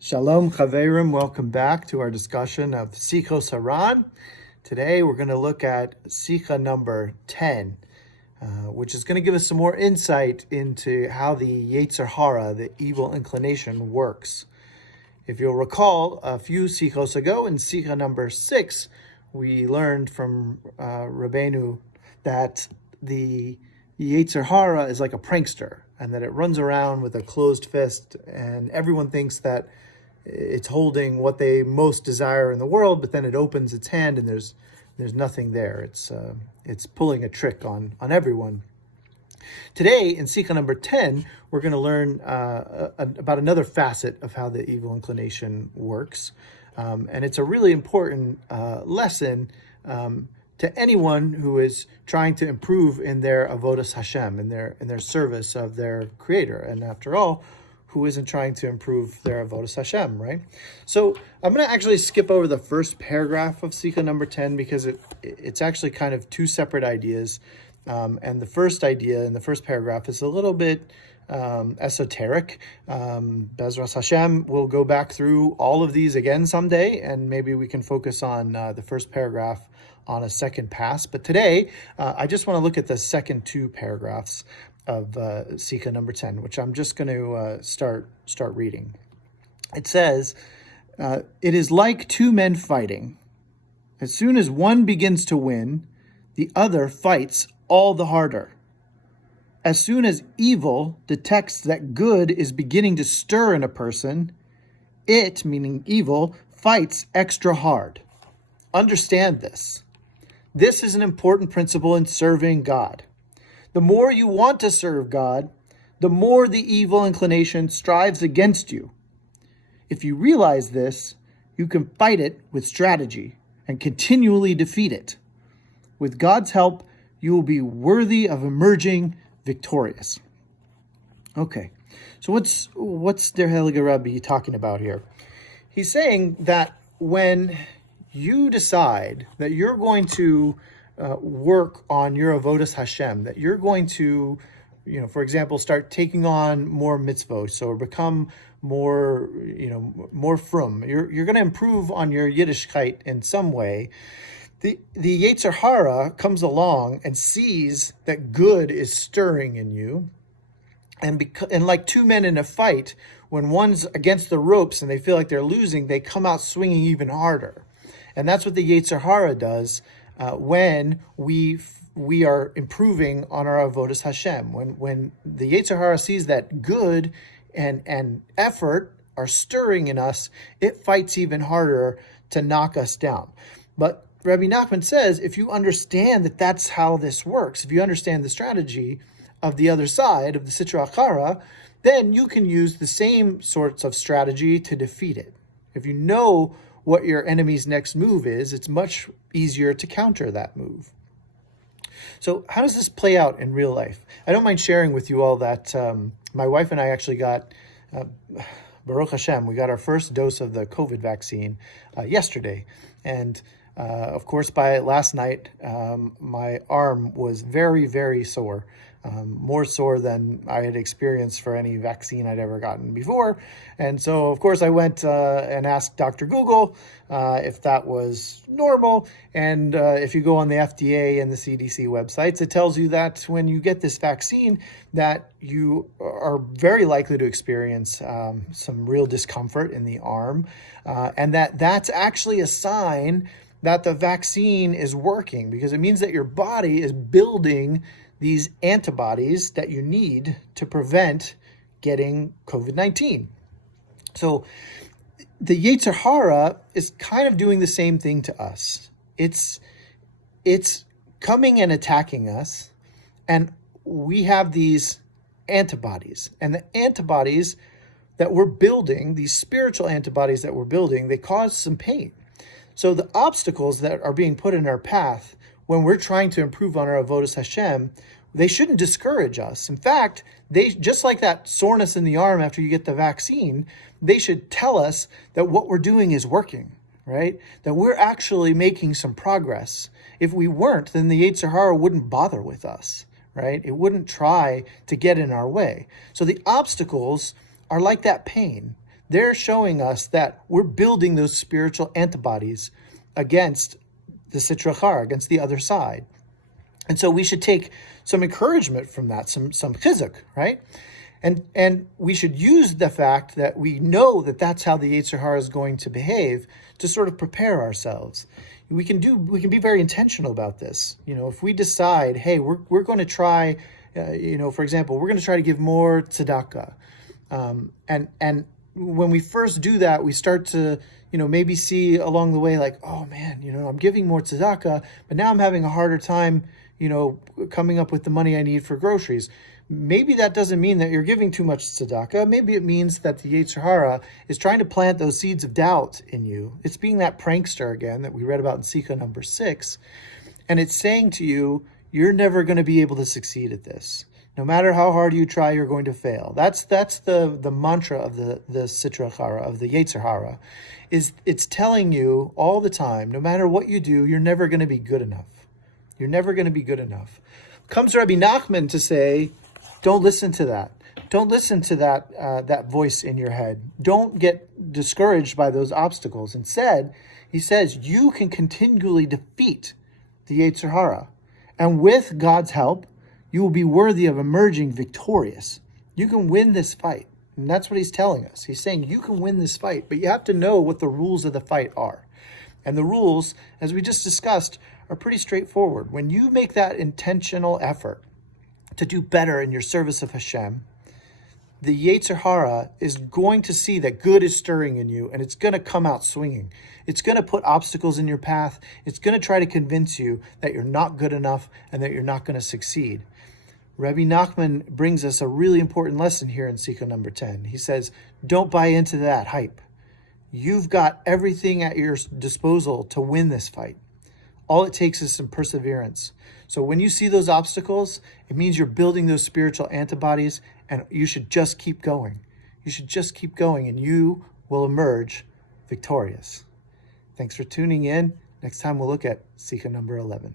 Shalom Chaverim, welcome back to our discussion of Sichos HaRan. Today we're going to look at Sicha number 10, which is going to give us some more insight into how the Yetzer Hara, the evil inclination, works. If you'll recall, a few Sichos ago in Sicha number 6, we learned from Rabbeinu that the Yetzer Hara is like a prankster, and that it runs around with a closed fist, and everyone thinks that it's holding what they most desire in the world, but then it opens its hand and there's nothing there. It's pulling a trick on everyone. Today, in Sicha number 10, we're going to learn about another facet of how the evil inclination works. And it's a really important lesson to anyone who is trying to improve in their avodas Hashem, in their service of their Creator. And after all, who isn't trying to improve their avodas Hashem, right? So I'm going to actually skip over the first paragraph of Sicha number 10 because it's actually kind of two separate ideas. And the first idea in the first paragraph is a little bit esoteric. Bezras Hashem, we'll go back through all of these again someday, and maybe we can focus on the first paragraph on a second pass. But today, I just want to look at the second two paragraphs of Sicha number 10, which I'm just going to start reading. It says, it is like two men fighting. As soon as one begins to win, the other fights all the harder. As soon as evil detects that good is beginning to stir in a person, it, meaning evil, fights extra hard. Understand this. This is an important principle in serving God. The more you want to serve God, the more the evil inclination strives against you. If you realize this, you can fight it with strategy and continually defeat it. With God's help, you will be worthy of emerging victorious. Okay, so what's der Heilige Rabbi talking about here? He's saying that when you decide that you're going to work on your avodas Hashem, that you're going to, for example, start taking on more mitzvot, or become more, more frum. You're going to improve on your Yiddishkeit in some way. The Yetzer Hara comes along and sees that good is stirring in you, and like two men in a fight, when one's against the ropes and they feel like they're losing, they come out swinging even harder, and that's what the Yetzer Hara does. When we are improving on our avodas Hashem, when the Yetzer Hara sees that good and effort are stirring in us, it fights even harder to knock us down. But Rabbi Nachman says, if you understand that that's how this works, if you understand the strategy of the other side, of the Sitra Achara, then you can use the same sorts of strategy to defeat it. If you know what your enemy's next move is, it's much easier to counter that move. So how does this play out in real life? I don't mind sharing with you all that my wife and I actually got, Baruch Hashem, we got our first dose of the COVID vaccine yesterday. And of course, by last night, my arm was very, very sore. More sore than I had experienced for any vaccine I'd ever gotten before. And so, of course, I went and asked Dr. Google if that was normal. And if you go on the FDA and the CDC websites, it tells you that when you get this vaccine, that you are very likely to experience some real discomfort in the arm, and that's actually a sign that the vaccine is working, because it means that your body is building these antibodies that you need to prevent getting COVID-19. So the Yetzer Hara is kind of doing the same thing to us. It's coming and attacking us, and we have these antibodies. And the antibodies that we're building, these spiritual antibodies that we're building, they cause some pain. So the obstacles that are being put in our path when we're trying to improve on our avodas Hashem, they shouldn't discourage us. In fact, they, just like that soreness in the arm after you get the vaccine, they should tell us that what we're doing is working, right? That we're actually making some progress. If we weren't, then the Yetzer Hara wouldn't bother with us, right? It wouldn't try to get in our way. So the obstacles are like that pain. they're showing us that we're building those spiritual antibodies against the Sitra Achara, against the other side. And so we should take some encouragement from that, some chizuk, right? And we should use the fact that we know that that's how the Yetzer Hara is going to behave to sort of prepare ourselves. We can be very intentional about this. If we decide, hey, we're going to try, for example, we're going to try to give more tzedakah. And when we first do that, we start to, maybe see along the way, like, oh man, I'm giving more tzedakah, but now I'm having a harder time, coming up with the money I need for groceries. Maybe that doesn't mean that you're giving too much tzedakah. Maybe it means that the Yetzer Hara is trying to plant those seeds of doubt in you. It's being that prankster again that we read about in Sicha number 6. And it's saying to you, you're never going to be able to succeed at this. No matter how hard you try, you're going to fail. That's the mantra of the Sitra Achara, of the Yetzer Hara, is it's telling you all the time, no matter what you do, you're never going to be good enough. You're never going to be good enough. Comes Rabbi Nachman to say, don't listen to that. Don't listen to that voice in your head. Don't get discouraged by those obstacles. Instead, he says, you can continually defeat the Yetzer Hara. And with God's help, you will be worthy of emerging victorious. You can win this fight. And that's what he's telling us. He's saying you can win this fight, but you have to know what the rules of the fight are. And the rules, as we just discussed, are pretty straightforward. When you make that intentional effort to do better in your service of Hashem, the Yetzer Hara is going to see that good is stirring in you, and it's going to come out swinging. It's going to put obstacles in your path. It's going to try to convince you that you're not good enough and that you're not going to succeed. Rabbi Nachman brings us a really important lesson here in Sicha number 10. He says, don't buy into that hype. You've got everything at your disposal to win this fight. All it takes is some perseverance. So when you see those obstacles, it means you're building those spiritual antibodies, and you should just keep going. You should just keep going, and you will emerge victorious. Thanks for tuning in. Next time we'll look at Sicha number 11.